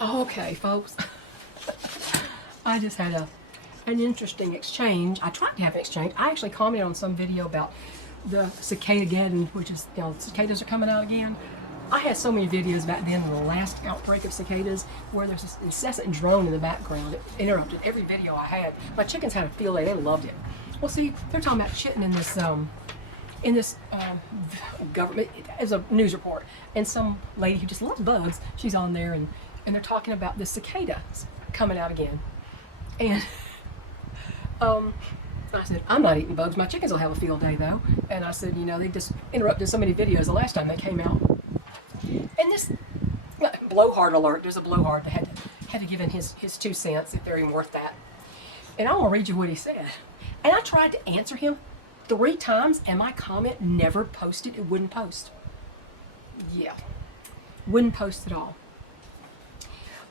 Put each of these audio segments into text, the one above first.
Okay, folks. I just had an interesting exchange. I tried to have an exchange. I actually commented on some video about the cicada-geddon, which is, cicadas are coming out again. I had so many videos back then in the last outbreak of cicadas where there's this incessant drone in the background. It interrupted every video I had. My chickens had a field day. They loved it. Well, see, they're talking about chitting in this government, as a news report, and some lady who just loves bugs, she's on there, and they're talking about the cicadas coming out again. And I said, I'm not eating bugs. My chickens will have a field day, though. And I said, they just interrupted so many videos the last time they came out. And this blowhard alert, there's a blowhard that had to give in his 2 cents, if they're even worth that. And I want to read you what he said. And I tried to answer him 3 times, and my comment never posted. It wouldn't post. Yeah. Wouldn't post at all.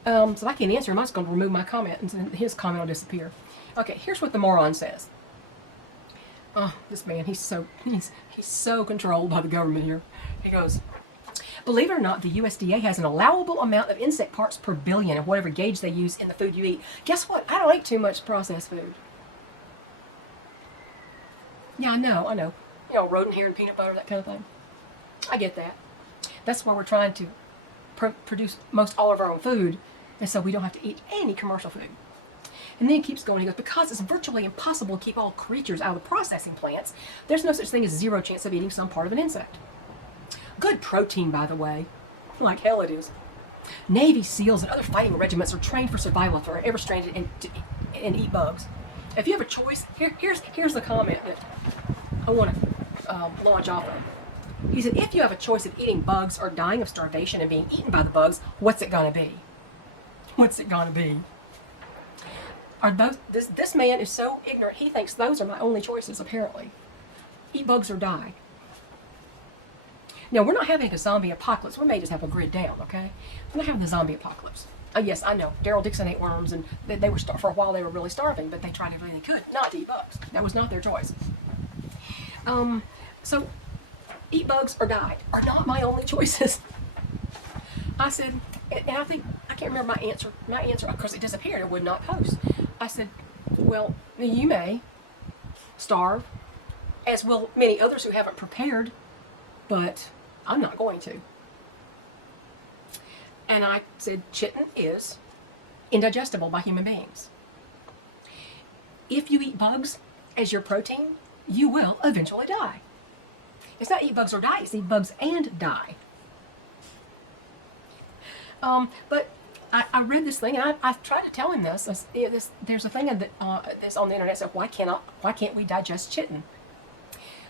So I can't answer him. I'm just going to remove my comment, and his comment will disappear. Okay, here's what the moron says. Oh, this man, he's so controlled by the government here. He goes, believe it or not, the USDA has an allowable amount of insect parts per billion of whatever gauge they use in the food you eat. Guess what? I don't eat too much processed food. Yeah, I know. Rodent hair and peanut butter, that kind of thing. I get that. That's why we're trying to produce most all of our own food, and so we don't have to eat any commercial food. And then he keeps going. He goes, because it's virtually impossible to keep all creatures out of the processing plants, there's no such thing as zero chance of eating some part of an insect. Good protein, by the way. Like hell it is. Navy SEALs and other fighting regiments are trained for survival if they're ever stranded and eat bugs. If you have a choice, here's the comment that I want to launch off of. He said, if you have a choice of eating bugs or dying of starvation and being eaten by the bugs, what's it going to be? What's it going to be? This man is so ignorant, he thinks those are my only choices, apparently. Eat bugs or die. Now, we're not having a zombie apocalypse. We may just have a grid down, okay? We're not having the zombie apocalypse. Yes, I know. Daryl Dixon ate worms, and they were for a while they were really starving, but they tried everything they could not to eat bugs. That was not their choice. So, eat bugs or die are not my only choices. I said, and I can't remember my answer. My answer, of course, it disappeared. It would not post. I said, well, you may starve, as will many others who haven't prepared, but I'm not going to. And I said, chitin is indigestible by human beings. If you eat bugs as your protein, you will eventually die. It's not eat bugs or die, it's eat bugs and die. But I read this thing, and I tried to tell him this. There's a thing that's on the internet that said, why can't we digest chitin?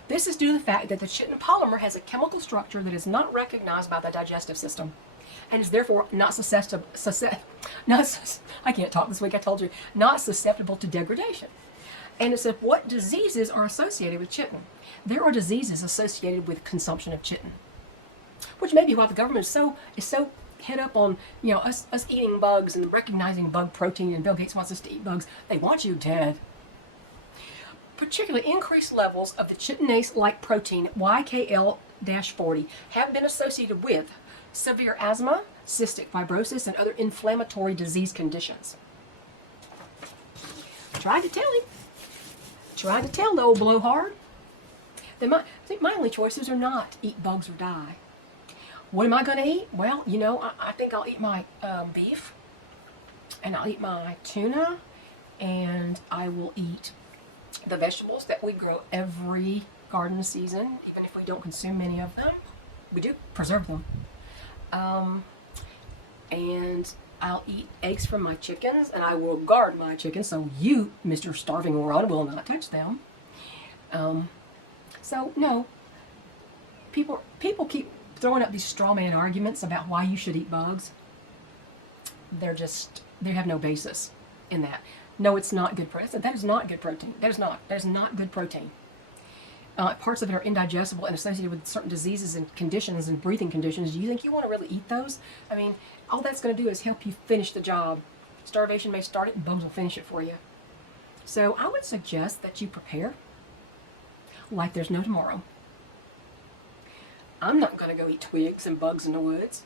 This is due to the fact that the chitin polymer has a chemical structure that is not recognized by the digestive system, and is therefore not susceptible to degradation. And it said, what diseases are associated with chitin? There are diseases associated with consumption of chitin, which may be why the government is so hit up on us eating bugs and recognizing bug protein, and Bill Gates wants us to eat bugs. They want you dead. Particularly increased levels of the chitinase-like protein YKL-40 have been associated with severe asthma, cystic fibrosis, and other inflammatory disease conditions. Tried to tell the old blowhard that my only choices are not eat bugs or die. What am I going to eat? Well, I think I'll eat my beef, and I'll eat my tuna, and I will eat the vegetables that we grow every garden season, even if we don't consume many of them. We do preserve them. And I'll eat eggs from my chickens, and I will guard my chickens, so you, Mr. Starving Moron, will not touch them. So, no. People keep throwing up these straw man arguments about why you should eat bugs. They have no basis in that. No, it's not good protein. That is not good protein. That is not good protein. Parts of it are indigestible and associated with certain diseases and conditions and breathing conditions. Do you think you want to really eat those? I mean, all that's going to do is help you finish the job. Starvation may start it, and bugs will finish it for you. So I would suggest that you prepare like there's no tomorrow. I'm not going to go eat twigs and bugs in the woods.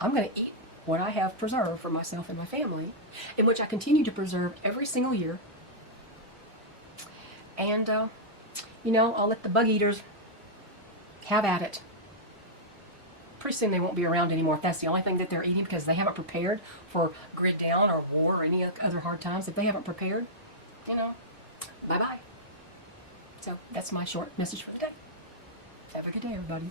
I'm going to eat what I have preserved for myself and my family, in which I continue to preserve every single year. And, I'll let the bug eaters have at it. Pretty soon they won't be around anymore if that's the only thing that they're eating, because they haven't prepared for grid down or war or any other hard times. If they haven't prepared, bye-bye. So that's my short message for the day. Have a good day, everybody.